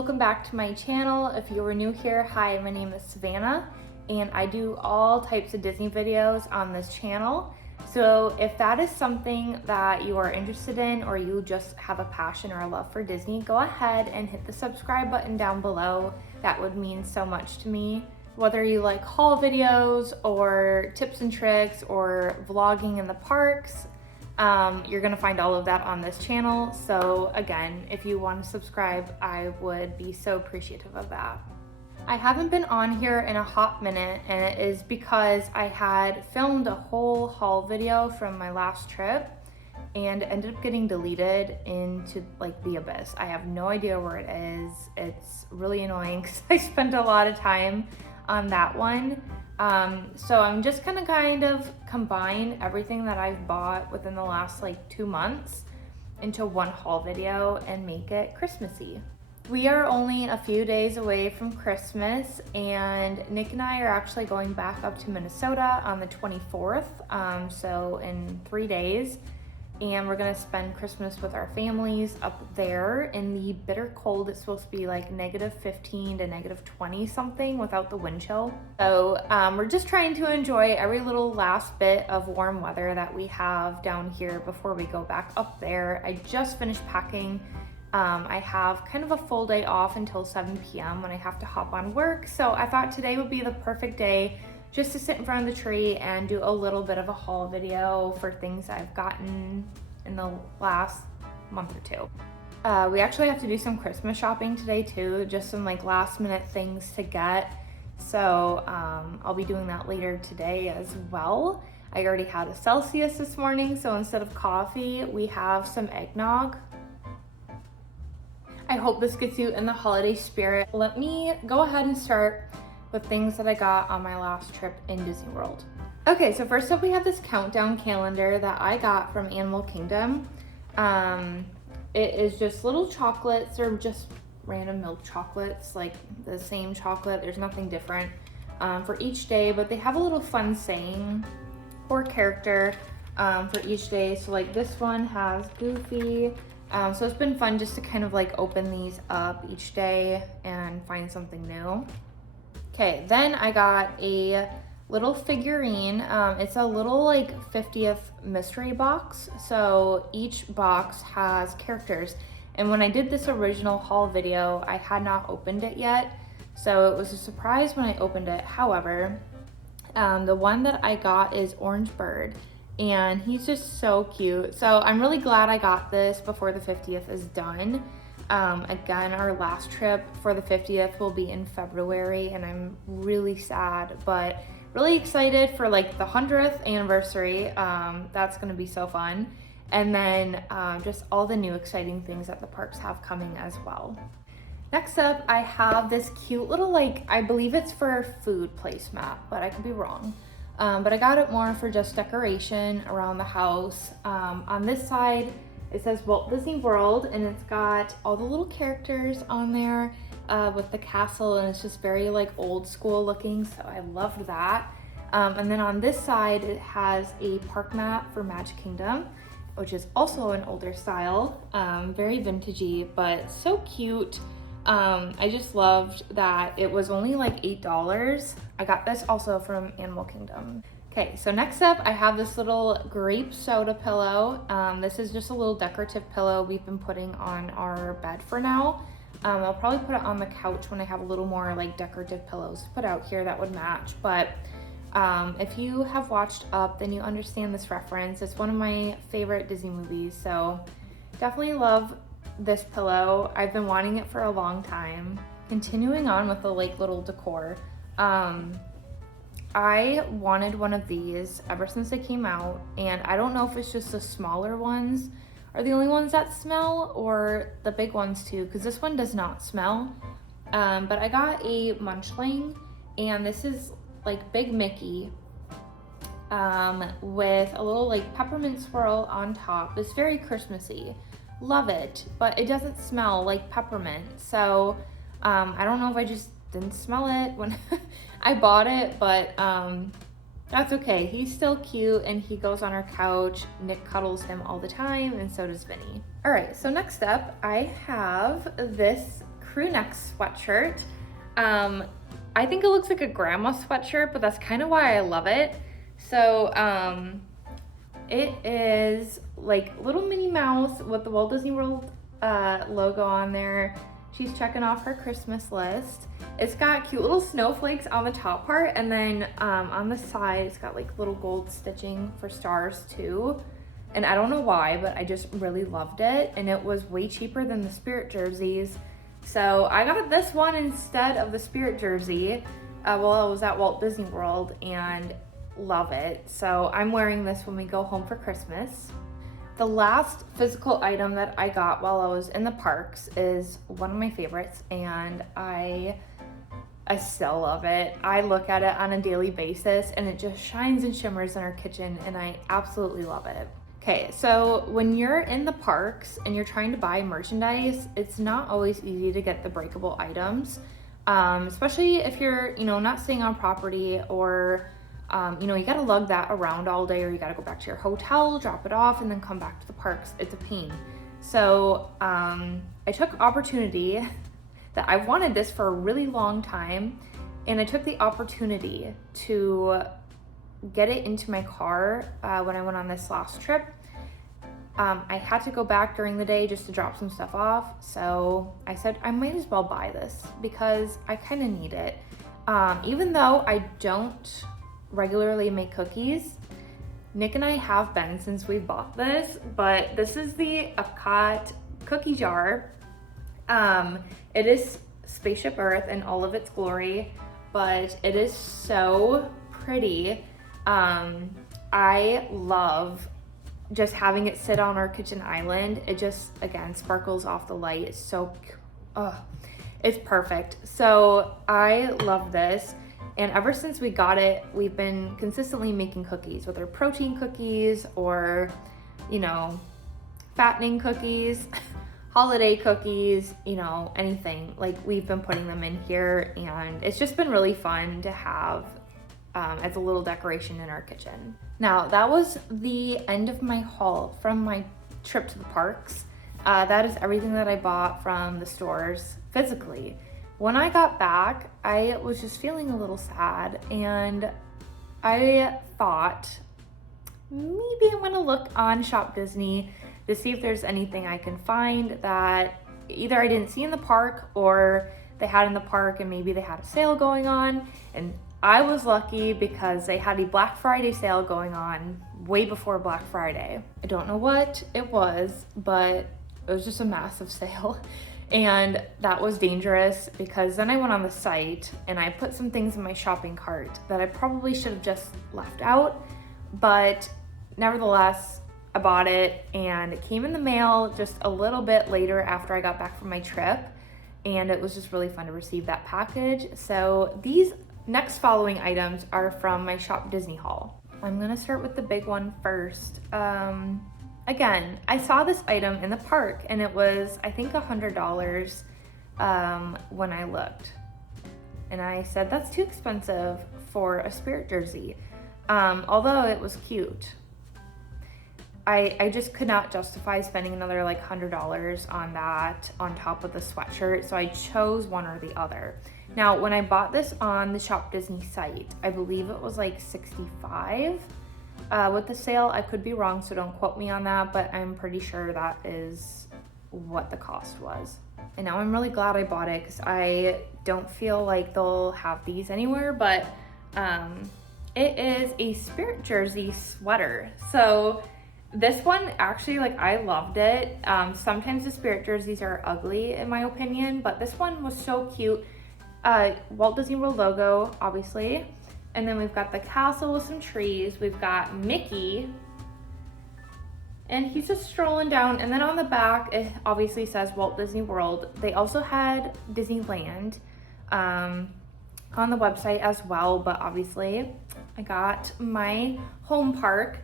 welcome back to my channel. If you are new here, hi, my name is Savannah and I do all types of Disney videos on this channel. So if that is something that you are interested in or you just have a passion or a love for Disney, go ahead and hit the subscribe button down below. That would mean so much to me. Whether you like haul videos or tips and tricks or vlogging in the parks, you're gonna find all of that on this channel. So again, if you want to subscribe, I would be so appreciative of that. I haven't been on here in a hot minute, and it is because I had filmed a whole haul video from my last trip and ended up getting deleted into like the abyss. I have no idea where it is. It's really annoying because I spent a lot of time on that one. So I'm just gonna kind of combine everything that I've bought within the last like 2 months into one haul video and make it Christmassy. We are only a few days away from Christmas, and Nick and I are actually going back up to Minnesota on the 24th, so in 3 days. And we're gonna spend Christmas with our families up there in the bitter cold. It's supposed to be like -15 to -20 something without the wind chill. So we're just trying to enjoy every little last bit of warm weather that we have down here before we go back up there. I just finished packing. I have kind of a full day off until 7 p.m. when I have to hop on work. So I thought today would be the perfect day just to sit in front of the tree and do a little bit of a haul video for things I've gotten in the last month or two. We actually have to do some Christmas shopping today too, just some like last minute things to get. So I'll be doing that later today as well. I already had a Celsius this morning, so instead of coffee, we have some eggnog. I hope this gets you in the holiday spirit. Let me go ahead and start with things that I got on my last trip in Disney World. Okay, so first up we have this countdown calendar that I got from Animal Kingdom. It is just little chocolates or just random milk chocolates, like the same chocolate. There's nothing different for each day, but they have a little fun saying or character for each day. So like this one has Goofy. So it's been fun just to kind of like open these up each day and find something new. Okay, then I got a little figurine. It's a little like 50th mystery box. So each box has characters. And when I did this original haul video, I had not opened it yet. So it was a surprise when I opened it. However, the one that I got is Orange Bird, and he's just so cute. So I'm really glad I got this before the 50th is done. Again, our last trip for the 50th will be in February, and I'm really sad, but really excited for like the 100th anniversary. That's gonna be so fun. And then just all the new exciting things that the parks have coming as well. Next up, I have this cute little, like, I believe it's for food placemat, but I could be wrong. But I got it more for just decoration around the house. On this side, it says Walt Disney World, and it's got all the little characters on there with the castle, and it's just very like old school looking, so I loved that. And then on this side, it has a park map for Magic Kingdom, which is also an older style, very vintagey, but so cute. I just loved that it was only like $8. I got this also from Animal Kingdom. Okay, so next up I have this little grape soda pillow. This is just a little decorative pillow we've been putting on our bed for now. I'll probably put it on the couch when I have a little more like decorative pillows to put out here that would match. But if you have watched Up, then you understand this reference. It's one of my favorite Disney movies, so definitely love this pillow. I've been wanting it for a long time. Continuing on with the like little decor. I wanted one of these ever since they came out, and I don't know if it's just the smaller ones are the only ones that smell or the big ones too, because this one does not smell. But I got a munchling, and this is like Big Mickey with a little like peppermint swirl on top. It's very Christmassy. Love it, but it doesn't smell like peppermint. So I don't know if I just didn't smell it when I bought it, but that's okay. He's still cute, and he goes on our couch. Nick cuddles him all the time, and so does Vinny. All right, so next up, I have this crew neck sweatshirt. I think it looks like a grandma sweatshirt, but that's kind of why I love it. So it is like little Minnie Mouse with the Walt Disney World logo on there. She's checking off her Christmas list. It's got cute little snowflakes on the top part, and then on the side it's got like little gold stitching for stars too. And I don't know why, but I just really loved it, and it was way cheaper than the Spirit jerseys. So I got this one instead of the Spirit jersey while I was at Walt Disney World, and love it. So I'm wearing this when we go home for Christmas. The last physical item that I got while I was in the parks is one of my favorites, and I still love it. I look at it on a daily basis, and it just shines and shimmers in our kitchen, and I absolutely love it. Okay, so when you're in the parks and you're trying to buy merchandise, it's not always easy to get the breakable items, especially if you're, not staying on property, or you gotta lug that around all day, or you gotta go back to your hotel, drop it off, and then come back to the parks. It's a pain. So I took opportunity that I've wanted this for a really long time, and I took the opportunity to get it into my car when I went on this last trip. I had to go back during the day just to drop some stuff off, so I said I might as well buy this because I kind of need it. Even though I don't regularly make cookies, Nick and I have been since we bought this, but this is the Epcot cookie jar. It is Spaceship Earth in all of its glory, but it is so pretty. I love just having it sit on our kitchen island. It just, again, sparkles off the light. It's so, it's perfect. So I love this. And ever since we got it, we've been consistently making cookies, whether protein cookies or, fattening cookies, holiday cookies, anything. Like, we've been putting them in here, and it's just been really fun to have as a little decoration in our kitchen. Now, that was the end of my haul from my trip to the parks. That is everything that I bought from the stores physically. When I got back, I was just feeling a little sad, and I thought maybe I'm gonna look on Shop Disney to see if there's anything I can find that either I didn't see in the park or they had in the park, and maybe they had a sale going on. And I was lucky because they had a Black Friday sale going on way before Black Friday. I don't know what it was, but it was just a massive sale. And that was dangerous because then I went on the site and I put some things in my shopping cart that I probably should have just left out. But nevertheless, I bought it, and it came in the mail just a little bit later after I got back from my trip. And it was just really fun to receive that package. So these next following items are from my Shop Disney haul. I'm gonna start with the big one first. Again, I saw this item in the park, and it was, I think, $100 when I looked. And I said, that's too expensive for a Spirit jersey. Although it was cute. I just could not justify spending another like $100 on that on top of the sweatshirt, so I chose one or the other. Now, when I bought this on the Shop Disney site, I believe it was like $65 with the sale. I could be wrong, so don't quote me on that, but I'm pretty sure that is what the cost was. And now I'm really glad I bought it because I don't feel like they'll have these anywhere, but it is a Spirit jersey sweater. So this one, actually, like, I loved it. Sometimes the Spirit jerseys are ugly in my opinion, but this one was so cute. Walt Disney World logo, obviously. And then we've got the castle with some trees. We've got Mickey, and he's just strolling down. And then on the back, it obviously says Walt Disney World. They also had Disneyland on the website as well, but obviously I got my home park,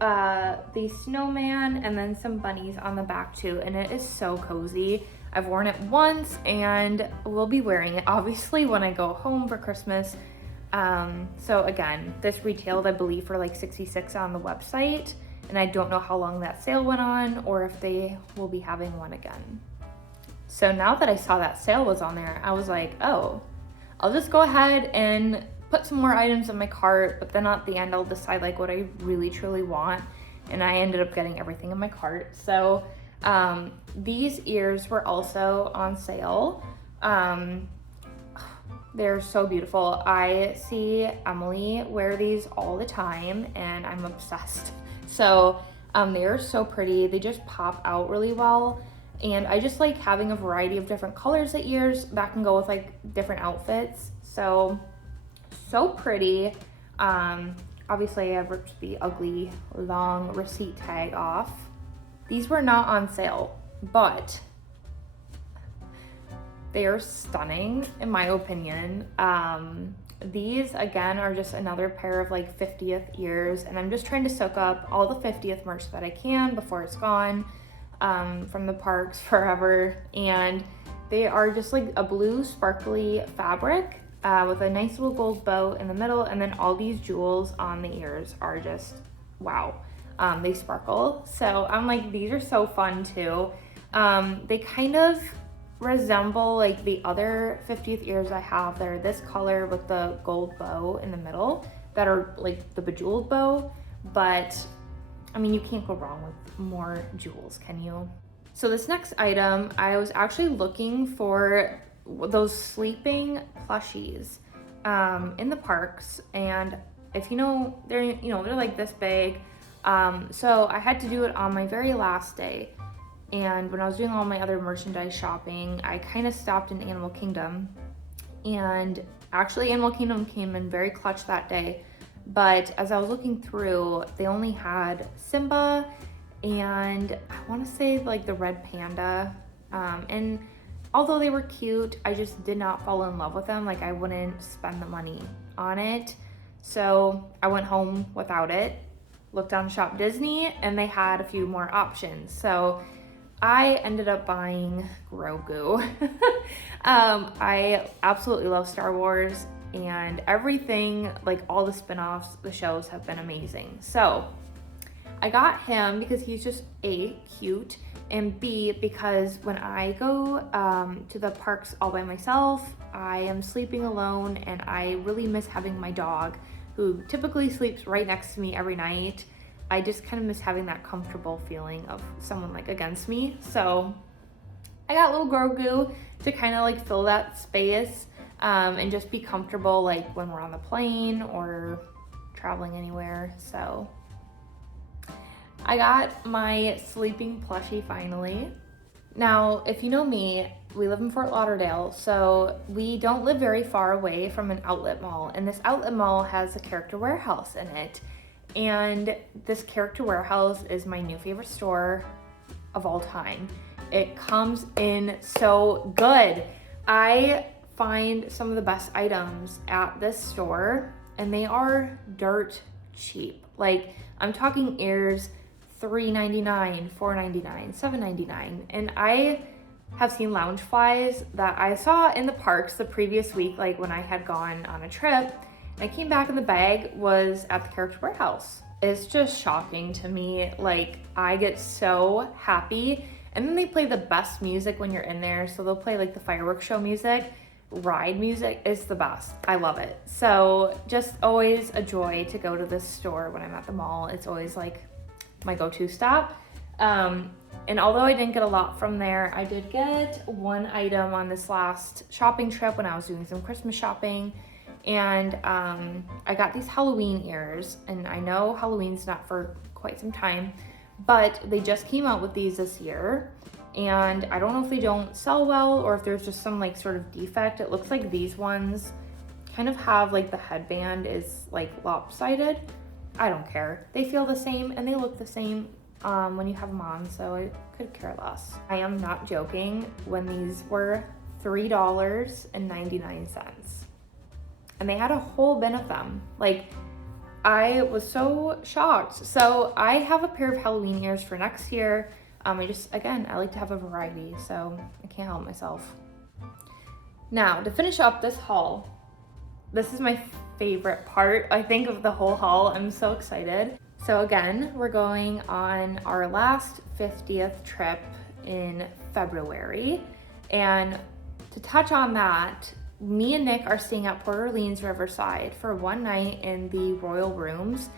the snowman, and then some bunnies on the back too, and it is so cozy. I've worn it once, and we'll be wearing it obviously when I go home for Christmas. So again, this retailed, I believe, for like $66 on the website, and I don't know how long that sale went on or if they will be having one again. So now that I saw that sale was on there, I was like, oh, I'll just go ahead and put some more items in my cart, but then at the end I'll decide like what I really truly want. And I ended up getting everything in my cart. So these ears were also on sale. They're so beautiful. I see Emily wear these all the time and I'm obsessed. So they're so pretty. They just pop out really well. And I just like having a variety of different colors of ears that can go with like different outfits. So pretty. Obviously I ripped the ugly long receipt tag off. These were not on sale, but they are stunning in my opinion. These again are just another pair of like 50th ears, and I'm just trying to soak up all the 50th merch that I can before it's gone from the parks forever. And they are just like a blue sparkly fabric with a nice little gold bow in the middle, and then all these jewels on the ears are just wow. They sparkle. So I'm like, these are so fun too. They kind of resemble like the other 50th ears I have. They're this color with the gold bow in the middle that are like the bejeweled bow, but I mean, you can't go wrong with more jewels, can you? So this next item, I was actually looking for those sleeping plushies in the parks, and if you know, they're like this big. So I had to do it on my very last day. And when I was doing all my other merchandise shopping, I kind of stopped in Animal Kingdom. And actually Animal Kingdom came in very clutch that day. But as I was looking through, they only had Simba and I want to say like the red panda. And although they were cute, I just did not fall in love with them. Like I wouldn't spend the money on it. So I went home without it, looked on ShopDisney, and they had a few more options. So I ended up buying Grogu. I absolutely love Star Wars, and everything, like all the spin-offs, the shows have been amazing. So I got him because he's just A, cute, and B, because when I go to the parks all by myself, I am sleeping alone, and I really miss having my dog, who typically sleeps right next to me every night. I just kind of miss having that comfortable feeling of someone like against me. So I got little Grogu to kind of like fill that space and just be comfortable like when we're on the plane or traveling anywhere. So I got my sleeping plushie finally. Now, if you know me, we live in Fort Lauderdale, so we don't live very far away from an outlet mall, and this outlet mall has a Character Warehouse in it. And this Character Warehouse is my new favorite store of all time. It comes in so good. I find some of the best items at this store, and they are dirt cheap. Like, I'm talking ears, $3.99, $4.99, $7.99, and I have seen lounge flies that I saw in the parks the previous week, like when I had gone on a trip. I came back and the bag was at the Character Warehouse. It's just shocking to me. Like, I get so happy. And then they play the best music when you're in there. So they'll play like the fireworks show music. Ride music is the best. I love it. So just always a joy to go to this store when I'm at the mall. It's always like my go-to stop. And although I didn't get a lot from there, I did get one item on this last shopping trip when I was doing some Christmas shopping. And I got these Halloween ears, and I know Halloween's not for quite some time, but they just came out with these this year, and I don't know if they don't sell well or if there's just some like sort of defect. It looks like these ones kind of have like the headband is like lopsided. I don't care. They feel the same and they look the same when you have them on, so I could care less. I am not joking when these were $3.99. And they had a whole bin of them. Like, I was so shocked. So I have a pair of Halloween ears for next year. I like to have a variety, so I can't help myself. Now, to finish up this haul, this is my favorite part, I think, of the whole haul. I'm so excited. So again, we're going on our last 50th trip in February. And to touch on that, me and Nick are staying at Port Orleans Riverside for one night in the Royal Rooms.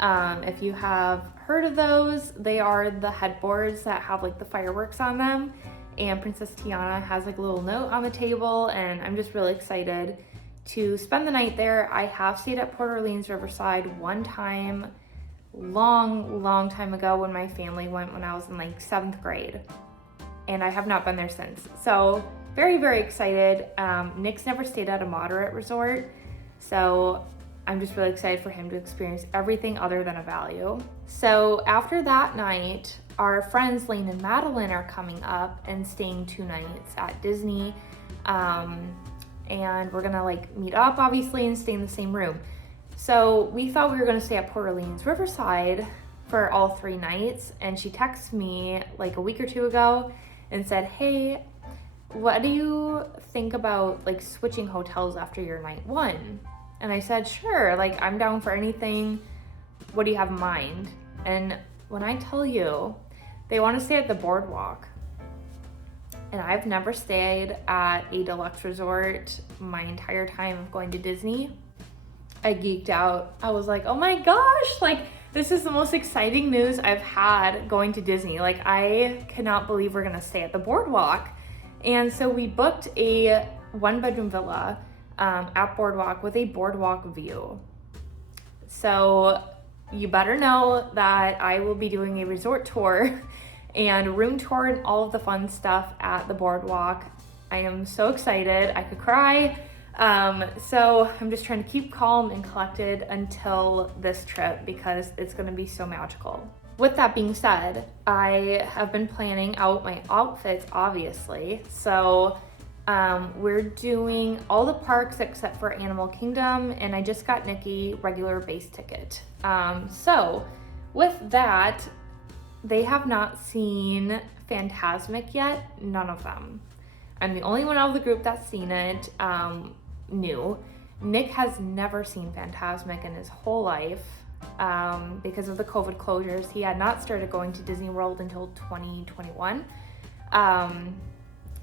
If you have heard of those, they are the headboards that have like the fireworks on them. And Princess Tiana has like a little note on the table, and I'm just really excited to spend the night there. I have stayed at Port Orleans Riverside one time, long time ago when my family went when I was in like 7th grade. And I have not been there since. So very excited. Nick's never stayed at a moderate resort, so I'm just really excited for him to experience everything other than a value. So after that night, our friends Lane and Madeline are coming up and staying 2 nights at Disney. And we're gonna like meet up obviously and stay in the same room. So we thought we were gonna stay at Port Orleans Riverside for all 3 nights. And she texted me like a week or 2 ago and said, hey, what do you think about like switching hotels after your night 1? And I said, sure, like I'm down for anything. What do you have in mind? And when I tell you, they want to stay at the boardwalk. And I've never stayed at a deluxe resort my entire time of going to Disney. I geeked out. I was like, oh my gosh, like this is the most exciting news I've had going to Disney. Like I cannot believe we're gonna stay at the boardwalk. And so we booked a 1-bedroom villa at Boardwalk with a boardwalk view. So you better know that I will be doing a resort tour and room tour and all of the fun stuff at the boardwalk. I am so excited, I could cry. So I'm just trying to keep calm and collected until this trip because it's gonna be so magical. With that being said, I have been planning out my outfits, obviously. So we're doing all the parks except for Animal Kingdom, and I just got Nikki regular base ticket. So with that, they have not seen Fantasmic yet, none of them. I'm the only one out of the group that's seen it, new. Nick has never seen Fantasmic in his whole life. Because of the COVID closures, he had not started going to Disney World until 2021.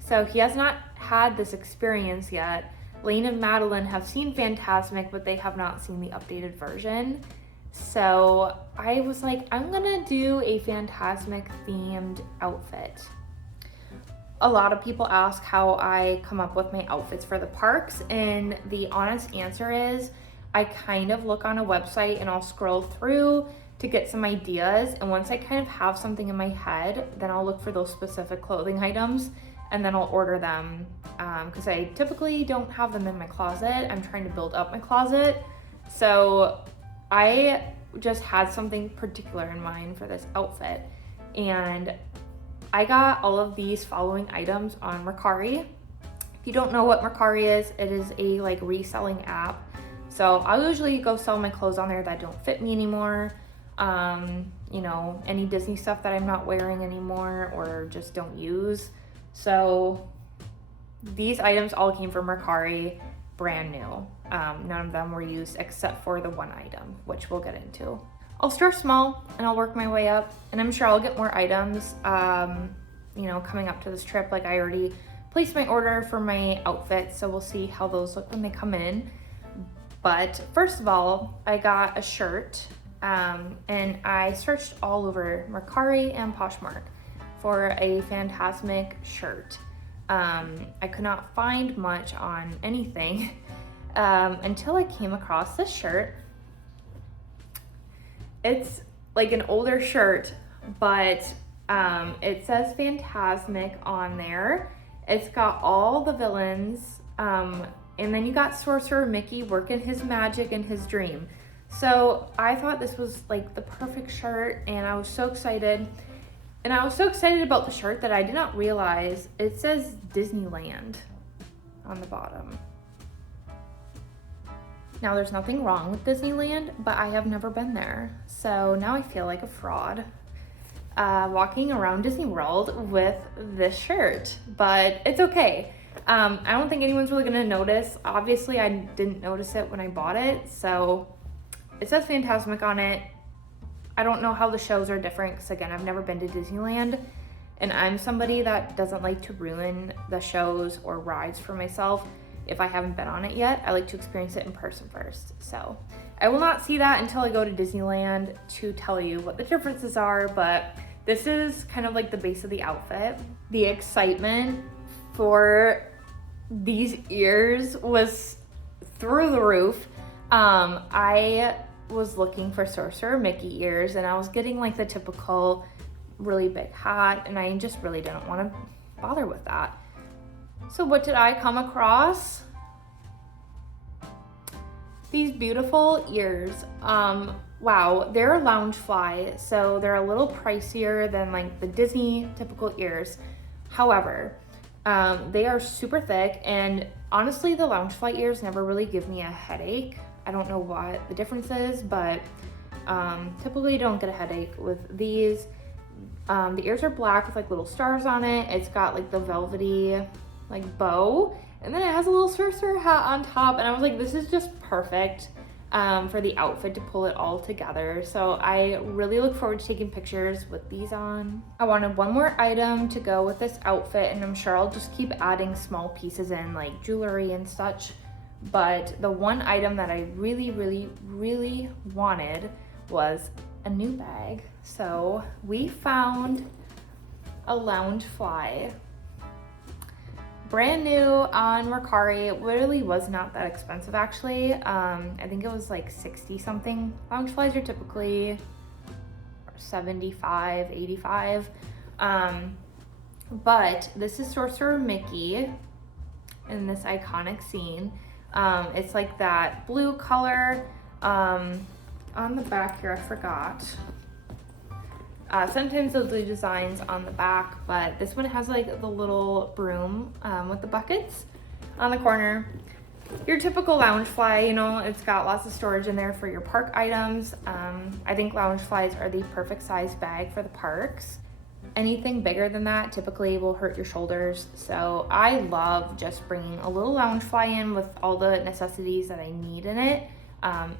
So he has not had this experience yet. Lane and Madeline have seen Fantasmic, but they have not seen the updated version. So I was like, I'm gonna do a Fantasmic themed outfit. A lot of people ask how I come up with my outfits for the parks, and the honest answer is I kind of look on a website and I'll scroll through to get some ideas, and once I kind of have something in my head, then I'll look for those specific clothing items and then I'll order them because I typically don't have them in my closet. I'm trying to build up my closet. So I just had something particular in mind for this outfit, and I got all of these following items on Mercari. If you don't know what Mercari is, it is a like reselling app. So I'll usually go sell my clothes on there that don't fit me anymore. You know, any Disney stuff that I'm not wearing anymore or just don't use. So these items all came from Mercari, brand new. None of them were used except for the one item, which we'll get into. I'll start small and I'll work my way up, and I'm sure I'll get more items, you know, coming up to this trip. Like I already placed my order for my outfits, so we'll see how those look when they come in. But first of all, I got a shirt, and I searched all over Mercari and Poshmark for a Fantasmic shirt. I could not find much on anything until I came across this shirt. It's like an older shirt, but it says Fantasmic on there. It's got all the villains, and then you got Sorcerer Mickey working his magic and his dream. So I thought this was like the perfect shirt, and I was so excited. And I was so excited about the shirt that I did not realize it says Disneyland on the bottom. Now there's nothing wrong with Disneyland, but I have never been there. So now I feel like a fraud walking around Disney World with this shirt, but it's okay. I don't think anyone's really gonna notice. Obviously I didn't notice it when I bought it. So it says Fantasmic on it. I don't know how the shows are different because again, I've never been to Disneyland, And I'm somebody that doesn't like to ruin the shows or rides for myself if I haven't been on it yet. I like to experience it in person first. So I will not see that until I go to Disneyland to tell you what the differences are, but this is kind of like the base of the outfit. The excitement for these ears was through the roof. I was looking for Sorcerer Mickey ears, and I was getting like the typical really big hat, and I just really didn't want to bother with that. So what did I come across? These beautiful ears. Wow, they're Loungefly, so they're a little pricier than like the Disney typical ears. However, they are super thick, and honestly, the Loungefly ears never really give me a headache. I don't know what the difference is, but typically don't get a headache with these. The ears are black with like little stars on it. It's got like the velvety like bow, and then it has a little sorcerer hat on top, and I was like, this is just perfect for the outfit to pull it all together. So I really look forward to taking pictures with these on. I wanted one more item to go with this outfit, and I'm sure I'll just keep adding small pieces in like jewelry and such. But the one item that I really, really, really wanted was a new bag. So we found a Loungefly. Brand new on Mercari. It really was not that expensive actually. I think it was like 60 something. Loungeflies are typically 75, 85. But this is Sorcerer Mickey in this iconic scene. It's like that blue color. On the back here, I forgot. Sometimes they'll do designs on the back, but this one has like the little broom with the buckets on the corner. Your typical Loungefly, you know, it's got lots of storage in there for your park items. I think Loungeflies are the perfect size bag for the parks. Anything bigger than that typically will hurt your shoulders. So I love just bringing a little Loungefly in with all the necessities that I need in it.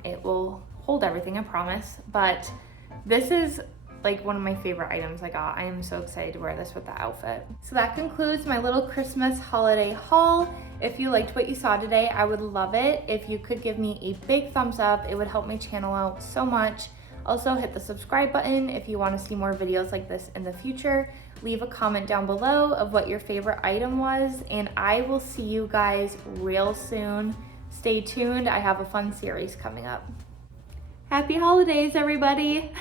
It will hold everything, I promise. But this is like one of my favorite items I got. I am so excited to wear this with the outfit. So that concludes my little Christmas holiday haul. If you liked what you saw today, I would love it if you could give me a big thumbs up. It would help my channel out so much. Also hit the subscribe button if you want to see more videos like this in the future. Leave a comment down below of what your favorite item was, and I will see you guys real soon. Stay tuned, I have a fun series coming up. Happy holidays, everybody!